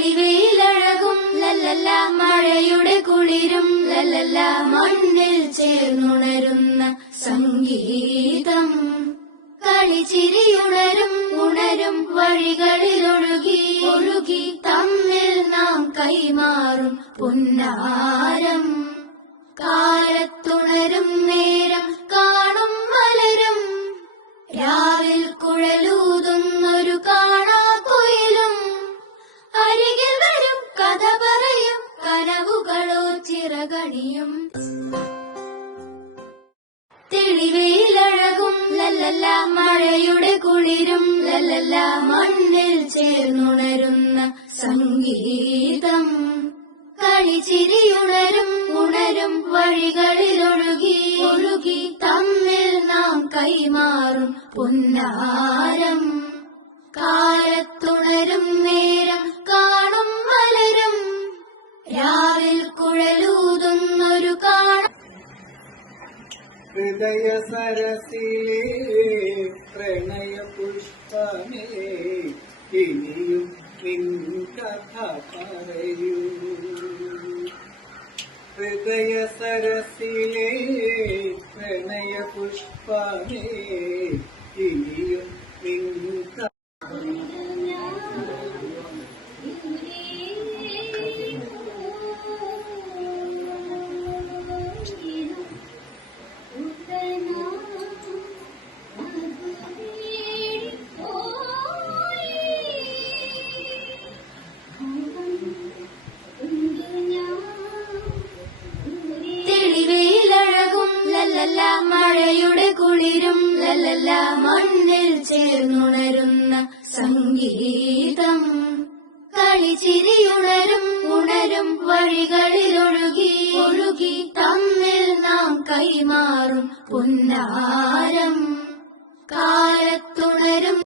തെളിവയിലഴകും ലല്ലല്ല, മഴയുടെ കുളിരും ലല്ലല്ല, മണ്ണിൽ ചേർന്നുണരുന്ന സംഗീതം. കളിച്ചിരിയുണരും ഉണരും വഴികളിലൊഴുകി ഒഴുകി തമ്മിൽ നാം കൈമാറും പുന്നാരം. കാലത്തുണരും നേരം കാണും മലരും, രാവിൽ കുഴലൂതുന്നൊരു കാണാക്കുയിലും. അരികിൽ വരും കഥ പറയും കനവുകളോ ചിറകണിയും. തെളിവയിലഴകും ലല്ലല്ല, മഴയുടെ കുളിരും ലല്ലല്ല, മണ്ണിൽ ചേർന്നുണരുന്ന സംഗീതം. കളിച്ചിരിയുണരും ഉണരും വഴികളിലൊഴുകി ഒഴുകി തമ്മിൽ നാം കൈമാറും പുന്നാരം. കാലത്തുണരും നേരം കാണും മലരും, രാവിൽ കുഴലൂതുന്നൊരു ഹൃദയ സരസിലേ പ്രണയ പുഷ്പമേ, ഇനിയും നിൻ കഥ പറയൂ. ഹൃദയ സരസിലേ പ്രണയ പുഷ്പമേ, ഇനിയും നിൻ ലല്ലല്ല, മഴയുടെ കുളിരും ലല്ലല്ല, മണ്ണിൽ ചേർന്നുണരുന്ന സംഗീതം. കളിച്ചിരിയുണരും ഉണരും വഴികളിലൊഴുകി ഒഴുകി തമ്മിൽ നാം കൈമാറും പുന്നാരം. കാലത്തു